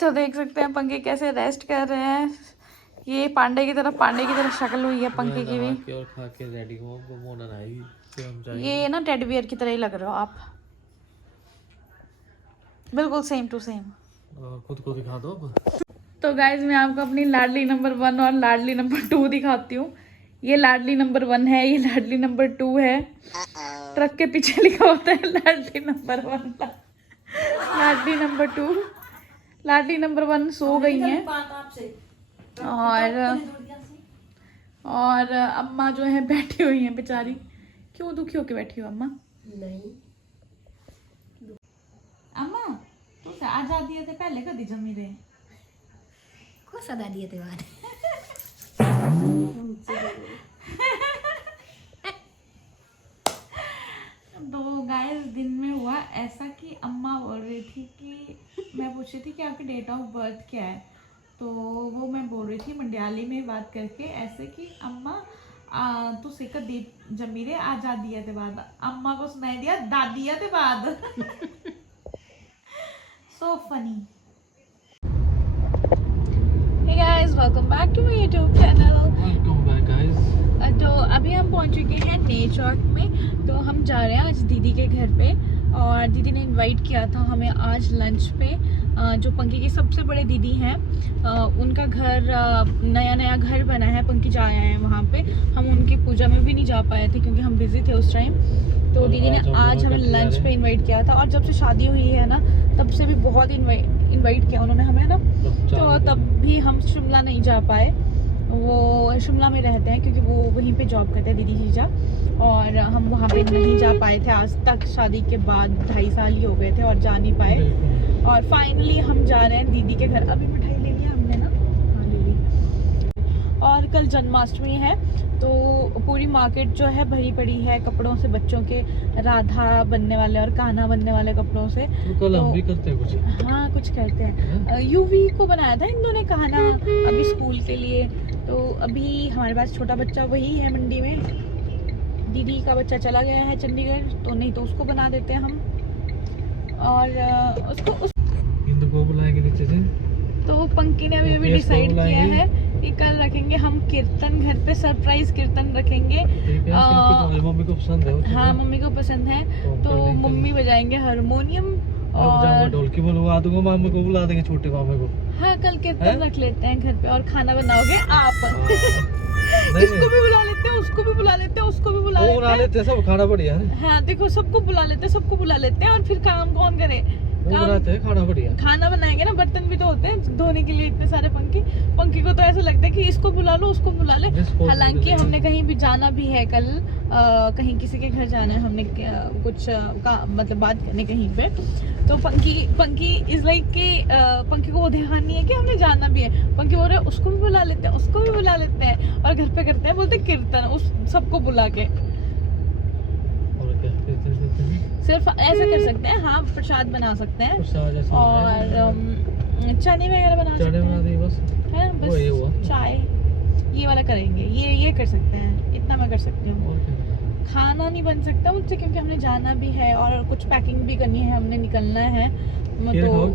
तो देख सकते हैं पंखे कैसे रेस्ट कर रहे हैं। ये पांडे की तरह शक्ल हुई है पंखे की भी। और खा के रेडी हो मोना आएगी फिर हम जाएंगे। ये ना टेडी बियर की तरह ही लग रहे हो आप, बिल्कुल सेम टू सेम। खुद को दिखा दो अब। तो गाइज मैं आपको अपनी लाडली नंबर 1 और लाडली नंबर 2 दिखाती हूँ। ये लाडली नंबर 1 है, ये लाडली नंबर 2 है। ट्रक के पीछे लिखा होता है लाडली नंबर 1, लाडली नंबर 2। लाडली नंबर 1 सो गई हैं और अम्मा जो है बैठी हुई हैं बेचारी। क्यों दुखी होके बैठी हो अम्मा? नहीं अम्मा तो आजादी थे पहले कदी जमी रहे को सदा दिए थे बाहर। तो गाइस दिन में हुआ ऐसा कि अम्मा बोल रही थी कि मैं पूछ रही थी कि आपकी डेट ऑफ बर्थ क्या है, तो वो मैं बोल रही थी मंडियाली में बात करके ऐसे कि अम्मा तू सिक्का दी जमी रे आजादी थे बाद। अम्मा को सुनाई दिया दादिया थे बाद। So funny. Hey guys, welcome back to my YouTube channel. Welcome back guys. तो अभी हम पहुंच चुके हैं नए चौक में। तो हम जा रहे हैं आज दीदी के घर पे और दीदी ने इनवाइट किया था हमें आज लंच पे। जो पंकी की सबसे बड़े दीदी हैं उनका घर नया घर बना है, पंकी जा आए हैं वहाँ पे। हम उनकी पूजा में भी नहीं जा पाए थे क्योंकि हम बिजी थे उस टाइम। तो दीदी ने आज हमें लंच पे इनवाइट किया था और जब से शादी हुई है ना तब से भी बहुत इनवाइट किया उन्होंने हमें ना। तो तब भी हम शिमला नहीं जा पाए। वो शिमला में रहते हैं क्योंकि वो वहीं पे जॉब करते हैं दीदी जीजा, और हम वहाँ पे नहीं जा पाए थे आज तक। शादी के बाद 2.5 साल ही हो गए थे और जा नहीं पाए। और फाइनली हम जा रहे हैं दीदी के घर। अभी मिठाई ले लिया हमने ना? हाँ ले ली। और कल जन्माष्टमी है तो पूरी मार्केट जो है भरी पड़ी है कपड़ों से, बच्चों के राधा बनने वाले और कान्हा बनने वाले कपड़ों से। तो कल हम भी करते हैं कुछ। हाँ कुछ करते हैं। यूवी को बनाया था इन दोनों ने कान्हा अभी स्कूल के लिए। तो अभी हमारे पास छोटा बच्चा वही है मंडी में। दीदी का बच्चा चला गया है चंडीगढ़, तो नहीं तो उसको बना देते हैं हम। और उसको को बुलाएंगे नीचे से। तो पंकी ने अभी भी डिसाइड किया है कि कल रखेंगे हम कीर्तन घर पे, सरप्राइज कीर्तन रखेंगे। मम्मी को पसंद है। हाँ मम्मी को पसंद है तो मम्मी बजाएंगे हारमोनियम और ढोलकी बुलवा दूंगा। मामे को बुला देंगे, छोटे मामे को। हाँ कल कीर्तन रख लेते हैं घर पे और खाना बनाओगे आप। इसको भी बुला लेते हैं, उसको भी बुला लेते हैं, उसको भी बुला लेते हैं। सब खाना बढ़िया है। हाँ देखो सबको बुला लेते हैं और फिर काम कौन करे? खाना बढ़िया। खाना बनाएंगे ना, बर्तन भी तो होते हैं धोने के लिए इतने सारे। पंकी को तो ऐसा लगता है कि इसको बुला लो उसको बुला ले। हालांकि हमने कहीं भी जाना भी है कल, कहीं किसी के घर जाना है हमने कुछ मतलब बात करने कहीं पे। तो पंकी इज लाइक कि पंकी को वो ध्यान नहीं है कि हमने जाना भी है। पंकी बोल रहे उसको भी बुला लेते हैं, उसको भी बुला लेते हैं और घर पे करते हैं बोलते कीर्तन उस सबको बुला के। सिर्फ ऐसा कर सकते हैं। हाँ प्रसाद बना सकते हैं और चने वगैरह बना सकते हैं बस। है बस चाय ये वाला करेंगे, ये कर सकते हैं, इतना मैं कर सकती हूँ। खाना नहीं बन सकता मुझसे क्योंकि हमने जाना भी है और कुछ पैकिंग भी करनी है, हमने निकलना है। तो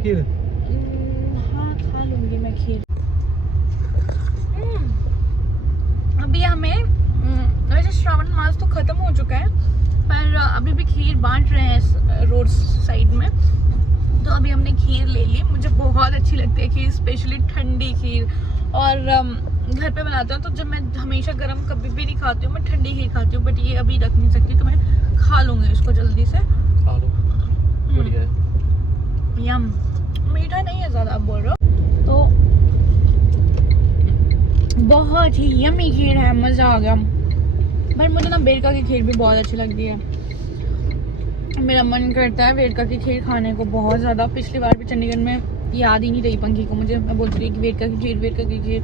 हाँ खा लूंगी मैं खीर। अभी हमें वैसे श्रावण मास तो खत्म हो चुका है पर अभी भी खीर बांट रहे हैं रोड साइड में। तो अभी हमने खीर ले ली। मुझे बहुत अच्छी लगती है खीर, स्पेशली ठंडी खीर। और घर पे बनाते हो तो जब मैं हमेशा गर्म कभी भी नहीं खाती हूँ, मैं ठंडी खीर खाती हूँ। बट ये अभी रख नहीं सकती तो मैं खा लूँगी इसको जल्दी से। खा लो, बढ़िया है। यम मीठा नहीं है ज़्यादा आप बोल रहे हो। तो बहुत ही यमी खीर है, मज़ा आ गया। पर मुझे ना बेरका की खीर भी बहुत अच्छी लगती है। मेरा मन करता है बेरका की खीर खाने को बहुत ज़्यादा। पिछली बार भी चंडीगढ़ में याद ही नहीं रही पंकी को मुझे। मैं बोलती रही कि बेरका की खीर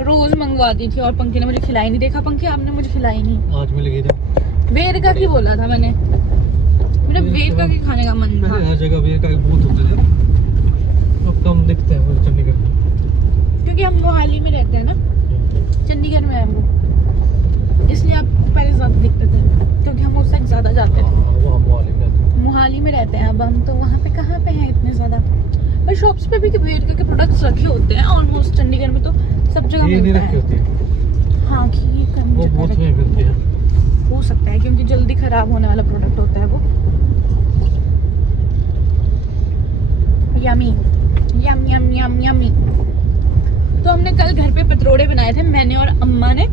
रोज़ मंगवाती थी और पंकी ने मुझे खिलाई नहीं। देखा पंकी आपने मुझे खिलाई नहीं। आज मिल गई था। बेरका की बोला था मैंने, मेरा बेरका की खाने का मन था। हर जगह बेरका के बहुत होते थे, अब कम दिखते हैं चंडीगढ़ में क्योंकि हम मोहाली में रहते हैं ना, चंडीगढ़ में है वो, इसलिए आपको पहले ज़्यादा दिखते थे क्योंकि हम उस साइड ज़्यादा जाते थे। मोहाली में रहते हैं अब हम, तो वहाँ पे कहाँ पे हैं इतने ज़्यादा। पर शॉप्स पे भी वेट के प्रोडक्ट्स रखे होते हैं ऑलमोस्ट, चंडीगढ़ में तो सब जगह ये नहीं मिलता रखी है। होती है, हाँ कि ये कम वो बहुत में मिलती है। हो सकता है क्योंकि जल्दी खराब होने वाला प्रोडक्ट होता है वो। यमी यम यम यम यमी। तो हमने कल घर पे पतरोड़े बनाए थे मैंने और अम्मा ने,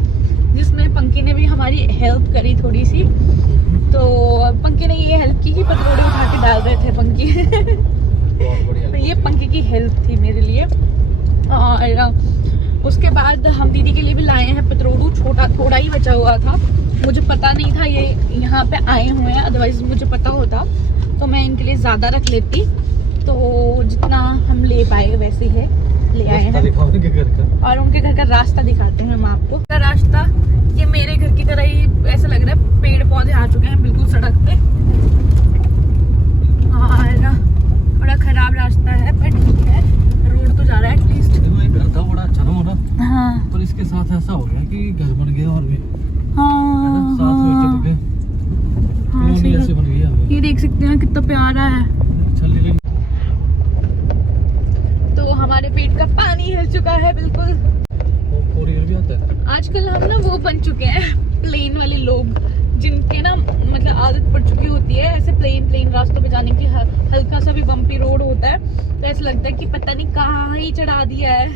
जिसमें पंकी ने भी हमारी हेल्प करी थोड़ी सी। तो पंकी ने ये हेल्प की कि पतरोड़े उठा के डाल रहे थे पंकी बहुत बढ़िया। तो ये पंकी की हेल्प थी मेरे लिए। और उसके बाद हम दीदी के लिए भी लाए हैं पतरोड़ू, छोटा थोड़ा ही बचा हुआ था, मुझे पता नहीं था ये यहाँ पे आए हुए हैं, अदरवाइज मुझे पता होता तो मैं इनके लिए ज़्यादा रख लेती। तो जितना हम ले पाए वैसे है ले आए हैं। उनके घर का और उनके घर का रास्ता दिखाते हैं हम आपको। रास्ता ये मेरे घर की तरह ही ऐसा लग रहा है, पेड़ पौधे आ चुके हैं बिल्कुल सड़क पे और थोड़ा खराब रास्ता है पर ठीक है, रोड तो जा रहा है एटलीस्ट। देखो एक घर था बड़ा अच्छा ना होना, हाँ पर इसके साथ ऐसा हो गया कि घर बन गया और भी है ना, हाँ साथ में हाँ, चिपक गए, हाँ, कॉलोनी सही जैसे है। बन गई है। ये देख सकते हैं कितना प्यारा है। छल्ली लेकिन तो हमारे पेट का पानी हिल चुका है बिल्कुल। वो कोरियर भी आता है। आजकल हम ना वो बन चुके हैं प्लेन वाले लोग, जिनके ना मतलब आदत पड़ चुकी होती है ऐसे प्लेन रास्तों पे जाने की। हल्का सा भी बम्पी रोड होता है तो ऐसा लगता है कि पता नहीं कहाँ ही चढ़ा दिया है,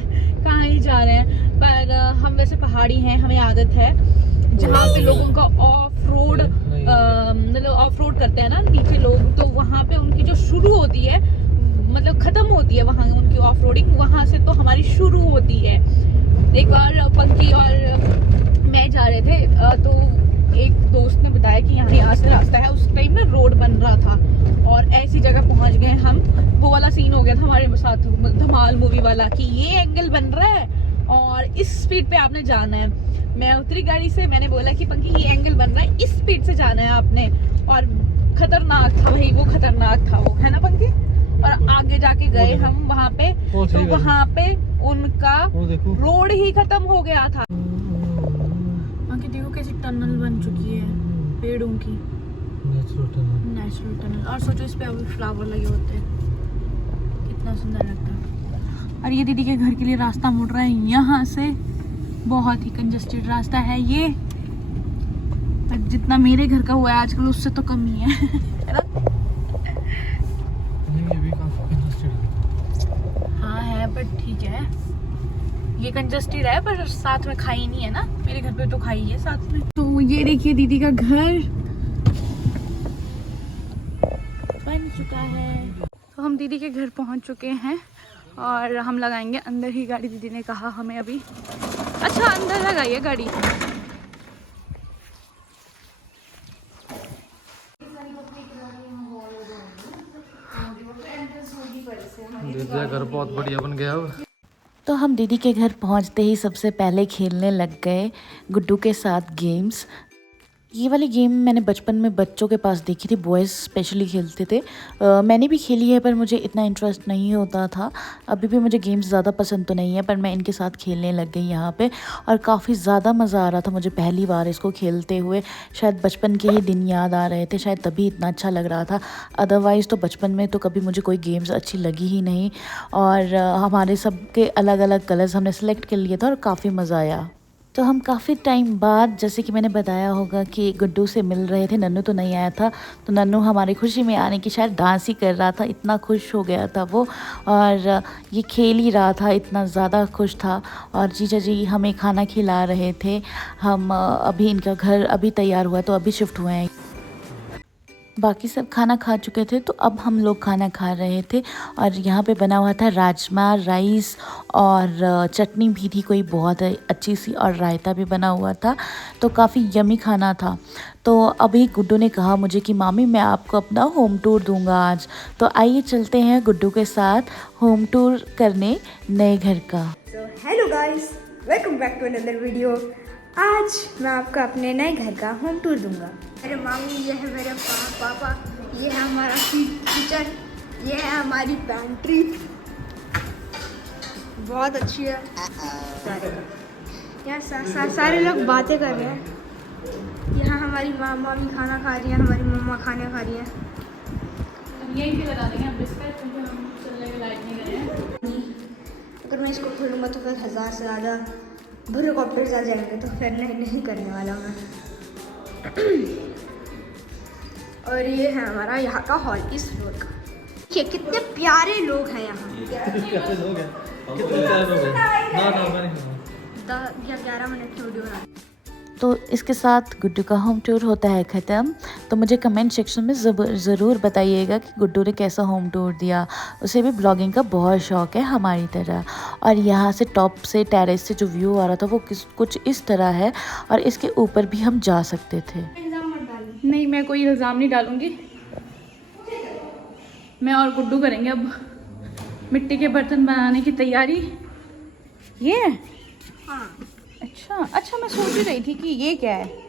कहाँ ही जा रहे हैं। पर हम वैसे पहाड़ी हैं, हमें आदत है। जहाँ पे लोगों का ऑफ रोड मतलब ऑफ रोड करते हैं ना नीचे लोग, तो वहाँ पे उनकी जो शुरू होती है मतलब खत्म होती है वहाँ उनकी ऑफ रोडिंग, वहाँ से तो हमारी शुरू होती है। एक बार पंकी और मैं जा रहे थे तो एक दोस्त ने बताया कि यहाँ से रास्ता है, उस टाइम ना रोड बन रहा था और ऐसी जगह पहुँच गए हम, वो वाला सीन हो गया था हमारे साथ धमाल मूवी वाला कि ये एंगल बन रहा है और इस स्पीड पे आपने जाना है। मैं उतरी गाड़ी से, मैंने बोला कि पंकी ये एंगल बन रहा है, इस स्पीड से जाना है आपने। और खतरनाक था भाई, वो खतरनाक था वो, है ना पंकी। और आगे जाके गए हम वहाँ पे, तो वहाँ पे उनका रोड ही खत्म हो गया था। पंकी देखो कैसी टनल बन चुकी है पेड़ों की, नेचुरल टनल। और सोचो इस पे अभी फ्लावर लगे होते हैं, कितना सुंदर लगता है। और ये दीदी के घर के लिए रास्ता मुड़ रहा है यहाँ से, बहुत ही कंजेस्टेड रास्ता है ये, जितना मेरे घर का हुआ है आजकल उससे तो कम ही है है ना। हाँ है पर ठीक है, ये कंजेस्टेड है पर साथ में खाई नहीं है ना, मेरे घर पे तो खाई है साथ में। तो ये देखिए दीदी का घर बन चुका है। तो हम दीदी के घर पहुंच चुके हैं और हम लगाएंगे अंदर ही गाड़ी, दीदी ने कहा हमें अभी। अच्छा अंदर लगाइए गाड़ी। घर बहुत बढ़िया बन गया अब। तो हम दीदी के घर पहुंचते ही सबसे पहले खेलने लग गए गुड्डू के साथ गेम्स। ये वाली गेम मैंने बचपन में बच्चों के पास देखी थी, बॉयज़ स्पेशली खेलते थे। मैंने भी खेली है पर मुझे इतना इंटरेस्ट नहीं होता था। अभी भी मुझे गेम्स ज़्यादा पसंद तो नहीं है, पर मैं इनके साथ खेलने लग गई यहाँ पे और काफ़ी ज़्यादा मज़ा आ रहा था मुझे पहली बार इसको खेलते हुए। शायद बचपन के ही दिन याद आ रहे थे, शायद तभी इतना अच्छा लग रहा था। अदरवाइज़ तो बचपन में तो कभी मुझे कोई गेम्स अच्छी लगी ही नहीं। और हमारे सबके अलग अलग कलर्स हमने सेलेक्ट कर लिए थे और काफ़ी मज़ा आया। तो हम काफ़ी टाइम बाद, जैसे कि मैंने बताया होगा कि गुड्डू से मिल रहे थे। नन्नू तो नहीं आया था, तो नन्नू हमारी खुशी में आने की शायद डांस ही कर रहा था, इतना खुश हो गया था वो। और ये खेल ही रहा था, इतना ज़्यादा खुश था। और जीजा जी हमें खाना खिला रहे थे। हम अभी इनका घर अभी तैयार हुआ तो अभी शिफ्ट हुए हैं। बाकी सब खाना खा चुके थे तो अब हम लोग खाना खा रहे थे। और यहाँ पे बना हुआ था राजमा राइस और चटनी भी थी कोई बहुत अच्छी सी, और रायता भी बना हुआ था। तो काफ़ी यमी खाना था। तो अभी गुड्डू ने कहा मुझे कि मामी मैं आपको अपना होम टूर दूंगा आज। तो आइए चलते हैं गुड्डू के साथ होम टूर करने नए घर का। तो hello guys, welcome back to another video. आज मैं आपको अपने नए घर का होम टूर दूंगा। मेरे मामी, ये है मेरे पापा, ये है हमारा किचन, ये है हमारी पैंट्री, बहुत अच्छी है। यहाँ सारे लोग बातें कर रहे हैं। यहाँ हमारी मामी खाना खा रही है, हमारी मम्मा खाना खा रही है। यहीं पे लगा देंगे हम बिस्तर, क्योंकि हम चलने में लाइट नहीं गए हैं। अगर मैं इसको खोलूँगा तो फिर 1000 से ज़्यादा हेलीकॉप्टर्स आ जाएंगे, तो फिर नहीं करने वाला मैं। और ये है हमारा यहाँ का हॉल इस फ्लोर का। ये कितने प्यारे लोग हैं यहाँ। कैसे लोग हैं? कितने प्यारे लोग हैं? ना मैं नहीं खाऊंगा। 10 या 11 मिनट की वीडियो बना। तो इसके साथ गुड्डू का होम टूर होता है ख़त्म। तो मुझे कमेंट सेक्शन में ज़रूर बताइएगा कि गुड्डू ने कैसा होम टूर दिया। उसे भी ब्लॉगिंग का बहुत शौक़ है हमारी तरह। और यहाँ से टॉप से टेरेस से जो व्यू आ रहा था वो कुछ इस तरह है, और इसके ऊपर भी हम जा सकते थे। नहीं, मैं कोई इल्ज़ाम नहीं डालूँगी। मैं और गुड्डू करेंगे अब मिट्टी के बर्तन बनाने की तैयारी। ये हाँ। अच्छा मैं सोच ही रही थी कि ये क्या है।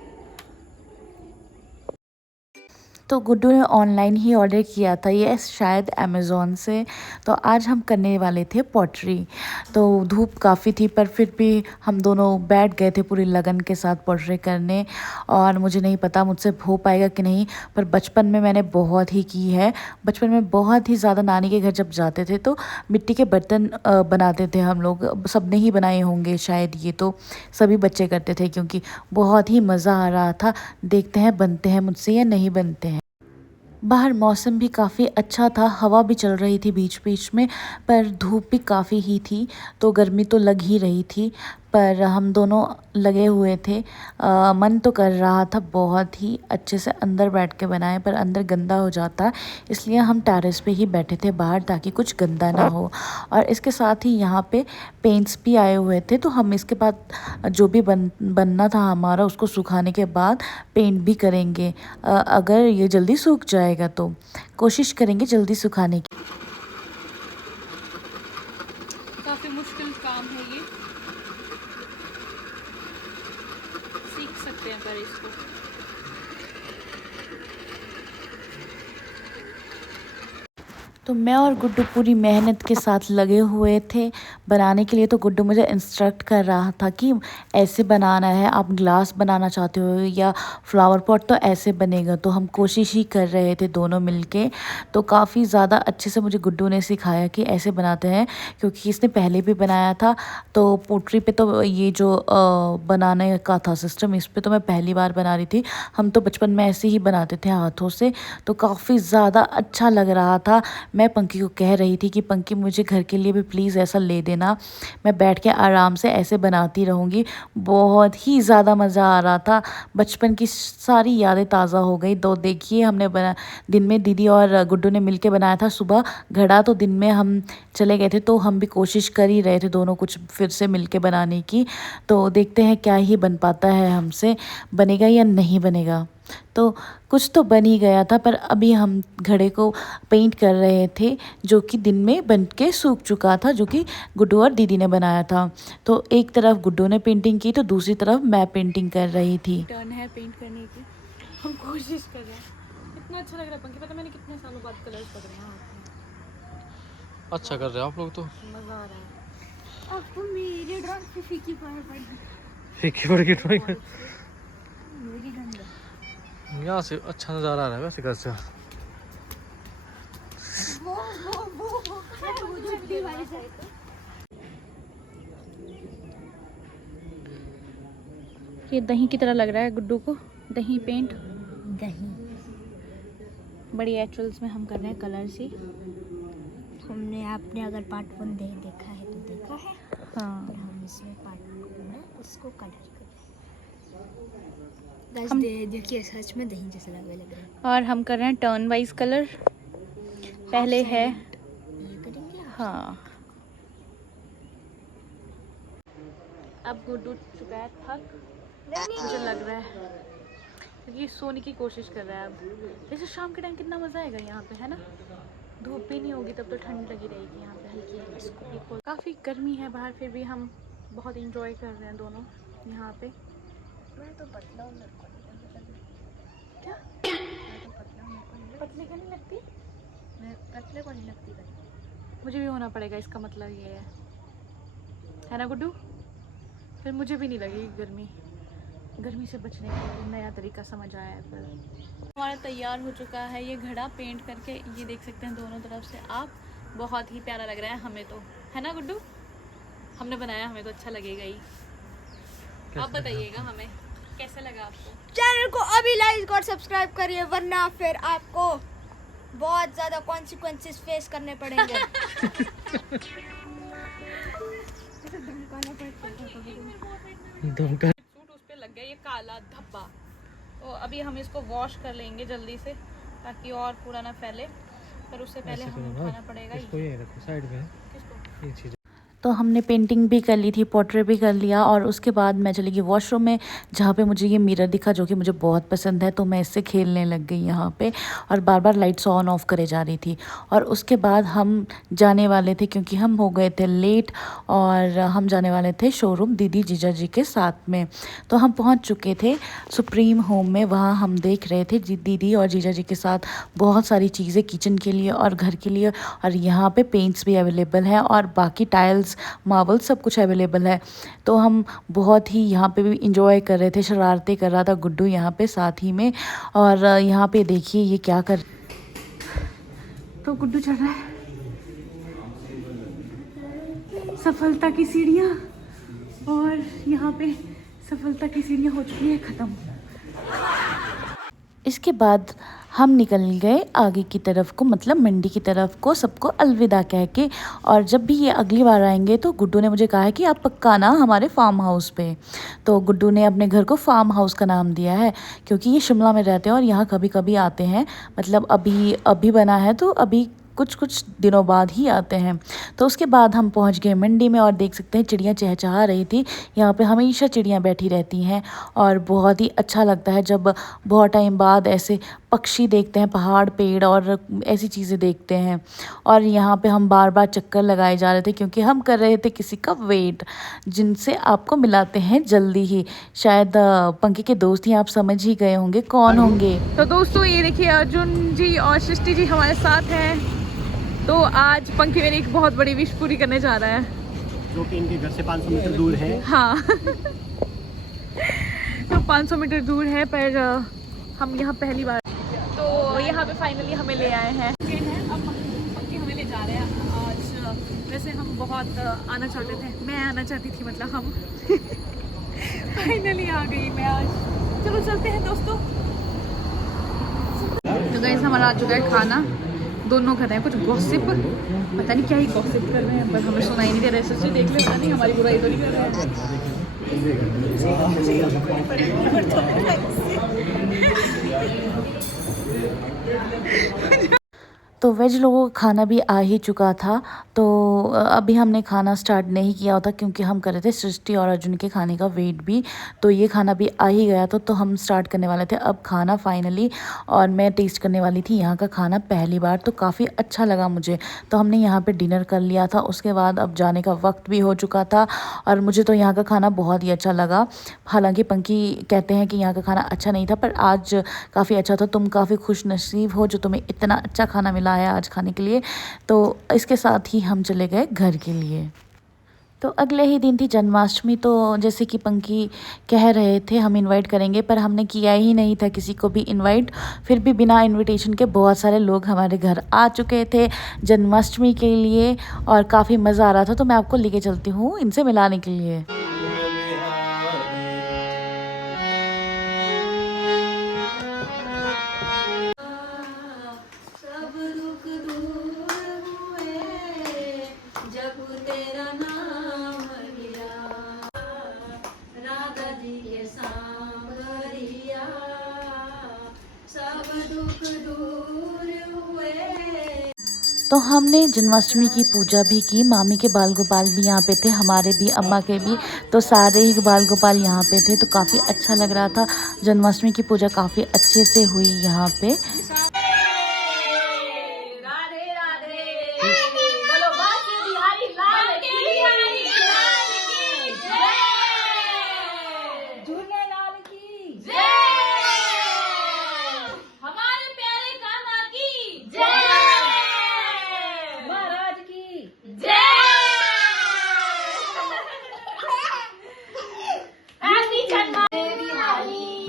तो गुड्डू ने ऑनलाइन ही ऑर्डर किया था, ये शायद अमेज़ोन से। तो आज हम करने वाले थे पॉटरी। तो धूप काफ़ी थी, पर फिर भी हम दोनों बैठ गए थे पूरी लगन के साथ पॉटरी करने। और मुझे नहीं पता मुझसे हो पाएगा कि नहीं, पर बचपन में मैंने बहुत ही की है। बचपन में बहुत ही ज़्यादा नानी के घर जब जाते थे तो मिट्टी के बर्तन बनाते थे हम लोग। सब ने ही बनाए होंगे शायद, ये तो सभी बच्चे करते थे, क्योंकि बहुत ही मज़ा आ रहा था। देखते हैं बनते हैं मुझसे या नहीं बनते हैं। बाहर मौसम भी काफ़ी अच्छा था, हवा भी चल रही थी बीच बीच में, पर धूप भी काफ़ी ही थी, तो गर्मी तो लग ही रही थी। पर हम दोनों लगे हुए थे। मन तो कर रहा था बहुत ही अच्छे से अंदर बैठ के बनाएं, पर अंदर गंदा हो जाता, इसलिए हम टेरेस पे ही बैठे थे बाहर, ताकि कुछ गंदा ना हो। और इसके साथ ही यहाँ पे पेंट्स भी आए हुए थे, तो हम इसके बाद जो भी बनना था हमारा, उसको सुखाने के बाद पेंट भी करेंगे। अगर ये जल्दी सूख जाएगा तो कोशिश करेंगे जल्दी सुखाने की। काफ़ी मुश्किल काम है ये, सीख सकते हैं पर इसको। तो मैं और गुड्डू पूरी मेहनत के साथ लगे हुए थे बनाने के लिए। तो गुड्डू मुझे इंस्ट्रक्ट कर रहा था कि ऐसे बनाना है, आप ग्लास बनाना चाहते हो या फ्लावर पॉट तो ऐसे बनेगा। तो हम कोशिश ही कर रहे थे दोनों मिलके। तो काफ़ी ज़्यादा अच्छे से मुझे गुड्डू ने सिखाया कि ऐसे बनाते हैं, क्योंकि इसने पहले भी बनाया था। तो पोट्री पे तो ये जो बनाने का था सिस्टम, इस पर तो मैं पहली बार बना रही थी। हम तो बचपन में ऐसे ही बनाते थे हाथों से, तो काफ़ी ज़्यादा अच्छा लग रहा था। मैं पंकी को कह रही थी कि पंकी मुझे घर के लिए भी प्लीज़ ऐसा ले देना, मैं बैठ के आराम से ऐसे बनाती रहूँगी। बहुत ही ज़्यादा मज़ा आ रहा था, बचपन की सारी यादें ताज़ा हो गई। तो देखिए हमने दिन में दीदी और गुड्डू ने मिलके बनाया था सुबह घड़ा, तो दिन में हम चले गए थे, तो हम भी कोशिश कर ही रहे थे दोनों कुछ फिर से मिलके बनाने की। तो देखते हैं क्या ही बन पाता है हमसे, बनेगा या नहीं बनेगा। तो कुछ तो बन ही गया था, पर अभी हम घड़े को पेंट कर रहे थे, जो कि दिन में बन के सूख चुका था, जो कि गुड्डू और दीदी ने बनाया था। तो एक तरफ गुड्डू ने पेंटिंग की, तो दूसरी तरफ मैं पेंटिंग कर रही थी। टर्न है पेंट करने की, हम कोशिश कर रहे हैं। इतना अच्छा लग रहा है पंखी, पता मैंने कितने सालों बाद कलर्स पकड़े हैं हाथ में। अच्छा कर रहे हो आप लोग, तो मज़ा आ रहा है। आपको मेरी ड्राइंग पे फीकी पड़ी। फीकी पड़ की ड्राइंग। मेरी गंदा यहाँ से अच्छा नज़ारा आ रहा है वैसे घर से। वो वाली साइड। ये दही की तरह लग रहा है गुड्डू को, दही पेंट। दही बड़ी एक्चुअल्स में हम कर रहे हैं कलर से। हमने आपने अगर पार्ट 1 देखा है तो देखा है, हाँ, और हम इसमें पार्ट 2 में उसको कलर कर हम देखिए सच में दही जैसा लग रहा है। और हम कर रहे हैं टर्न वाइज कलर। पहले है, ये करेंगे आप। हाँ, अब गुड्डू चुका है थक, मुझे लग रहा है, क्योंकि सोने की कोशिश कर रहा है अब। जैसे शाम के टाइम कितना मज़ा आएगा यहाँ पे, है ना? धूप भी नहीं होगी तब तो ठंड लगी रहेगी यहाँ पे हल्की हल्की। काफ़ी गर्मी है बाहर, फिर भी हम बहुत इंजॉय कर रहे हैं दोनों यहाँ पे। मैं तो पतला हूँ, मेरे को नहीं लगती। क्या? मैं तो पतला हूँ, मेरे को नहीं लगती। पतले का नहीं लगती? मैं पतले को नहीं लगती गर्मी। मुझे भी होना पड़ेगा, इसका मतलब ये है ना गुड्डू? फिर मुझे भी नहीं लगेगी गर्मी। गर्मी से बचने का कोई नया तरीका समझ आया है। पर हमारा तैयार हो चुका है ये घड़ा पेंट करके, ये देख सकते हैं दोनों तरफ से आप। बहुत ही प्यारा लग रहा है हमें तो, है ना गुड्डू? हमने बनाया, हमें तो अच्छा लगेगा ही। आप बताइएगा हमें कैसा लगा आपको। चैनल को अभी लाइक और सब्सक्राइब करिए, वरना फिर आपको बहुत ज़्यादा कॉन्सिक्वेंसेस फेस करने पड़ेंगे। धमका सूट उस पे लग गया ये काला धब्बा, तो अभी हम इसको वॉश कर लेंगे जल्दी से ताकि और पूरा ना फैले। पर उससे पहले हमें उठाना पड़ेगा। इसको ये रखो साइड में, किसको? ये चीज। तो हमने पेंटिंग भी कर ली थी, पोर्ट्रेट भी कर लिया, और उसके बाद मैं चली गई वॉशरूम में, जहाँ पे मुझे ये मिरर दिखा जो कि मुझे बहुत पसंद है। तो मैं इससे खेलने लग गई यहाँ पे, और बार बार लाइट्स ऑन ऑफ करे जा रही थी। और उसके बाद हम जाने वाले थे, क्योंकि हम हो गए थे लेट, और हम जाने वाले थे शोरूम दीदी जीजा जी के साथ में। तो हम पहुँच चुके थे सुप्रीम होम में। वहाँ हम देख रहे थे दीदी और जीजा जी के साथ बहुत सारी चीज़ें किचन के लिए और घर के लिए, और यहाँ पे पेंट्स भी अवेलेबल हैं और बाकी टाइल्स, मार्बल, सब कुछ अवेलेबल है। तो हम बहुत ही यहाँ पे भी इंजॉय कर रहे थे। शरारतें कर रहा था गुड्डू यहाँ पे साथ ही में। और यहाँ पे देखिए ये क्या कर, तो गुड्डू चढ़ रहा है सफलता की सीढ़ियाँ, और यहाँ पे सफलता की सीढ़ियाँ हो चुकी है ख़त्म। इसके बाद हम निकल गए आगे की तरफ को, मतलब मंडी की तरफ को, सबको अलविदा कह के। और जब भी ये अगली बार आएंगे तो गुड्डू ने मुझे कहा है कि आप पक्का आना हमारे फार्म हाउस पे। तो गुड्डू ने अपने घर को फार्म हाउस का नाम दिया है, क्योंकि ये शिमला में रहते हैं और यहाँ कभी कभी आते हैं। मतलब अभी बना है तो अभी कुछ दिनों बाद ही आते हैं। तो उसके बाद हम पहुंच गए मंडी में, और देख सकते हैं चिड़ियाँ चहचहा रही थी। यहाँ पे हमेशा चिड़ियाँ बैठी रहती हैं, और बहुत ही अच्छा लगता है जब बहुत टाइम बाद ऐसे पक्षी देखते हैं, पहाड़, पेड़ और ऐसी चीज़ें देखते हैं। और यहाँ पे हम बार बार चक्कर लगाए जा रहे थे, क्योंकि हम कर रहे थे किसी का वेट, जिनसे आपको मिलाते हैं जल्दी ही। शायद पंकी के दोस्त ही, आप समझ ही गए होंगे कौन होंगे। तो दोस्तों ये देखिए अर्जुन जी और सृष्टि जी हमारे साथ हैं। तो आज पंखी मेरी एक बहुत बड़ी विश पूरी करने जा रहा है, जो कि इनके घर से 500 मीटर दूर है। हाँ तो 500 मीटर दूर है, पर हम यहाँ पहली बार, तो यहाँ पे फाइनली हमें ले आए हैं। अब पंखी हमें ले जा रहे हैं आज। वैसे हम बहुत आना चाहते थे, मैं आना चाहती थी, मतलब हम फाइनली आ गई मैं आज। चलो चलते हैं दोस्तों। तो गाइस हमारा आ चुका है खाना, दोनों कर रहे हैं कुछ गॉसिप, पता नहीं क्या ही गॉसिप कर रहे हैं, पर हमें सुनाई नहीं दे रहा है। सच्ची देख ले, पता नहीं हमारी बुराई तो नहीं कर रहे हैं। तो वेज लोगों का खाना भी आ ही चुका था। तो अभी हमने खाना स्टार्ट नहीं किया होता, क्योंकि हम कर रहे थे सृष्टि और अर्जुन के खाने का वेट भी। तो ये खाना भी आ ही गया था, तो हम स्टार्ट करने वाले थे अब खाना फाइनली। और मैं टेस्ट करने वाली थी यहाँ का खाना पहली बार, तो काफ़ी अच्छा लगा मुझे। तो हमने यहाँ पे डिनर कर लिया था। उसके बाद अब जाने का वक्त भी हो चुका था, और मुझे तो यहाँ का खाना बहुत ही अच्छा लगा। हालांकि पंकी कहते हैं कि यहाँ का खाना अच्छा नहीं था, पर आज काफ़ी अच्छा था। तुम काफ़ी खुश नसीब हो जो तुम्हें इतना अच्छा खाना मिला है आज खाने के लिए। तो इसके साथ ही हम चले गए घर के लिए। तो अगले ही दिन थी जन्माष्टमी। तो जैसे कि पंकी कह रहे थे हम इनवाइट करेंगे, पर हमने किया ही नहीं था किसी को भी इनवाइट। फिर भी बिना इनविटेशन के बहुत सारे लोग हमारे घर आ चुके थे जन्माष्टमी के लिए, और काफ़ी मज़ा आ रहा था। तो मैं आपको लेके चलती हूँ इनसे मिलाने के लिए। तो हमने जन्माष्टमी की पूजा भी की। मामी के बाल गोपाल भी यहाँ पे थे, हमारे भी, अम्मा के भी। तो सारे ही बाल गोपाल यहाँ पे थे, तो काफ़ी अच्छा लग रहा था। जन्माष्टमी की पूजा काफ़ी अच्छे से हुई यहाँ पे।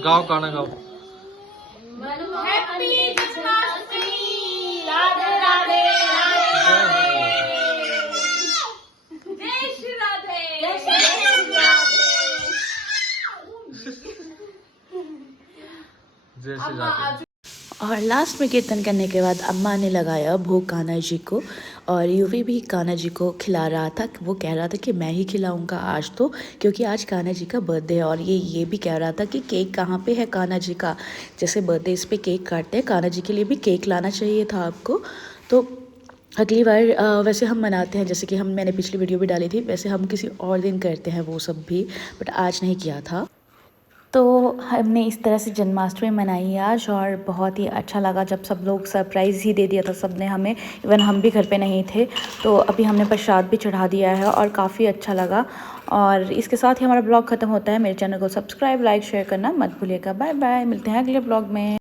गाओ गाना गाओ। हैप्पी जन्माष्टमी, राधे राधे जय श्री राधे, जय श्री राधे। जय श्री राधे। और लास्ट में कीर्तन करने के बाद अम्मा ने लगाया भोग कान्हा जी को, और यूवी भी कान्हा जी को खिला रहा था। वो कह रहा था कि मैं ही खिलाऊंगा आज तो, क्योंकि आज कान्हा जी का बर्थडे है। और ये भी कह रहा था कि केक कहाँ पे है कान्हा जी का, जैसे बर्थडे इस पे केक काटते हैं, कान्हा जी के लिए भी केक लाना चाहिए था आपको। तो अगली बार वैसे हम मनाते हैं, जैसे कि मैंने पिछली वीडियो भी डाली थी, वैसे हम किसी और दिन करते हैं वो सब भी, बट आज नहीं किया था। तो हमने इस तरह से जन्माष्टमी मनाई आज, और बहुत ही अच्छा लगा जब सब लोग सरप्राइज़ ही दे दिया था सब ने हमें, इवन हम भी घर पे नहीं थे। तो अभी हमने प्रसाद भी चढ़ा दिया है और काफ़ी अच्छा लगा। और इसके साथ ही हमारा ब्लॉग ख़त्म होता है। मेरे चैनल को सब्सक्राइब, लाइक, शेयर करना मत भूलिएगा। बाय बाय, मिलते हैं अगले ब्लॉग में।